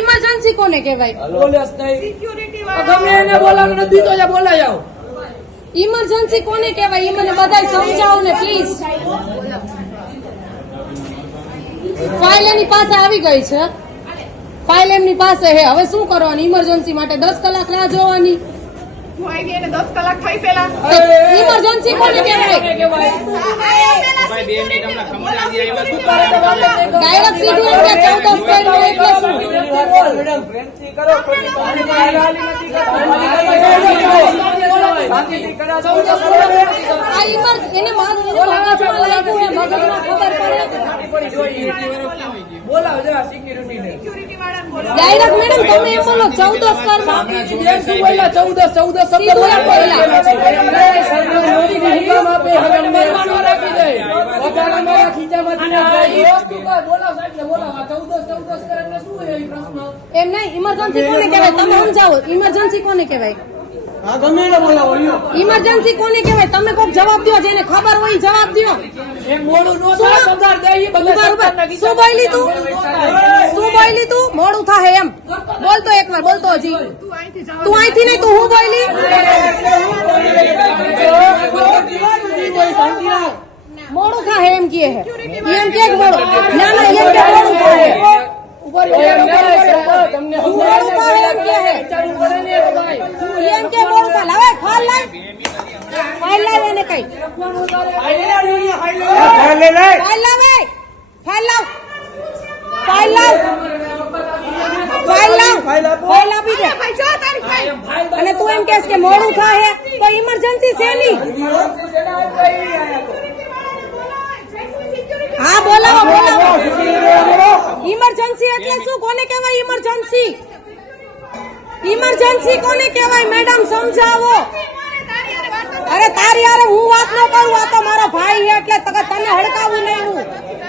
Emergency કોને કહેવાય? ગમે એને બોલાવી નથી તો બોલાઈ આવો. ઇમરજન્સી કોને કહેવાય એ મને બધાય સમજાવો ને પ્લીઝ. ફાઇલ એની પાસે આવી ગઈ છે, ફાઇલ એમની પાસે હે. હવે શું કરવાનું? ઇમરજન્સી માટે 10 કલાક રાહ જોવાની? 10 કલાક થઈ પેલા ઇમરજન્સી કોને કહેવાય? ડાયરેક્ટ સીધું એમ કે 14 સ્ક્વેર એટલે શું? એને મારું મગજમાં લાગ્યું હે, મગજમાં ખબર પડે. ડાયરેક્ટ મેડમ તમે એમ બોલો 14 સ્ક્વેરમાં 14 એમ નહીં. ઇમરજન્સી કોને કહેવાય તમે સમજાવો. ઇમરજન્સી કોને કહેવાય? ઇમરજન્સી કોને કહેવાય? તમે કોઈક જવાબ દો, જેને ખબર હોય જવાબ દો. શું બોલી તું? શું બોલી તું? મોડું થાય એમ બોલતો એકવાર, બોલતો હજી. તું અહીંથી નહીં, તું હું બોલી? મોડું થાય એમ કે હે, એમ કે મોડું. ના ના, એમ કે મોડું થાય. એમ કે મોડું થાય. લાવે ફાઇલ લાવ, ફાઇલ લાવ. એને કઈ ફાઇલ લાવે, ફાઇલ લાવ, ફાઇલ લાવ, ફાઇલ લાવ, ફાઇલ આપી દે. અને તું એમ કહેશ કે મોડું થાય તો ઇમરજન્સી છે ની? હા બોલાવો, બોલાવો. ઇમરજન્સી એટલે શું? કોને કહેવાય ઇમરજન્સી? ઇમરજન્સી કોને કહેવાય મેડમ સમજાવો. અરે તારી યાર હું વાત ન કરું, આ તો મારો ભાઈ છે એટલે તને હડકાવું નહીં હું.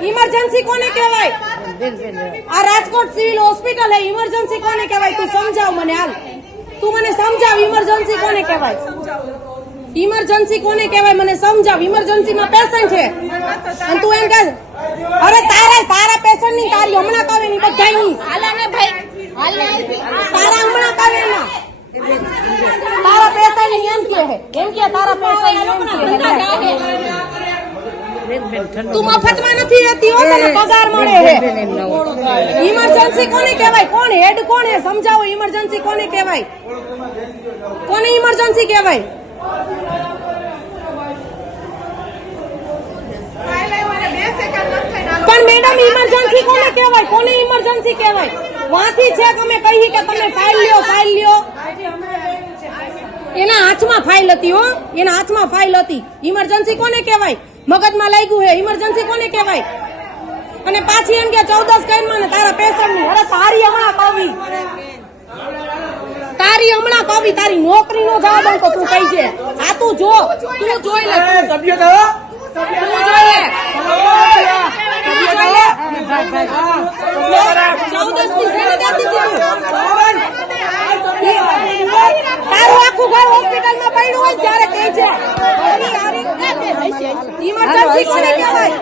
ઇમરજન્સી કોને કહેવાય? આ રાજકોટ સિવિલ હોસ્પિટલ હે, ઇમરજન્સી કોને કહેવાય? તું સમજાવ મને. હાલ તું મને સમજાવ, ઇમરજન્સી કોને કહેવાય? ઇમરજન્સી કોને કહેવાય મને સમજાવ. ઇમરજન્સી માં પેશન્ટ છે અને તું એમ કહે અરે તારા પેશન્ટ ની તારી હમણાં કાવે ની બધાય ની તારા હમણાં કાવે ના તારા પેશન્ટ ની એમ કે તારા પેશન્ટ તું મફતમાં નથી રહેતી હો, તને પગાર મળે છે. ઇમરજન્સી કોને કહેવાય? કોણ હેડ કોણ હે સમજાવો. ઇમરજન્સી કોને કહેવાય? કોને ઇમરજન્સી કહેવાય? પણ મેડમ ઇમરજન્સી કોને કહેવાય? કોને ઇમરજન્સી કહેવાય? વાંથી છે કે અમે કહીએ કે તમે ફાઇલ લ્યો, ફાઇલ લ્યો. એના હાથમાં ફાઇલ હતી હો, એના હાથમાં ફાઇલ હતી. ઇમરજન્સી કોને કહેવાય? મગજમાં લાગ્યું હે. ઇમરજન્સી કોને કહેવાય? અને પાછી એમ કે 14 સ્કેનમાં ને તારા પેશન્ટ ની. અરે તારી હમણાં કવી, તારી હમણાં કવી, તારી નોકરી નો જવાબ તો તું કહી છે. આ તું જો, તું જોઈ લે, તું જોઈ લે. તારું આખું ઘર હોસ્પિટલમાં પડ્યું હોય ત્યારે કહે છે. ઇમરજન્સી કોને કહેવાય?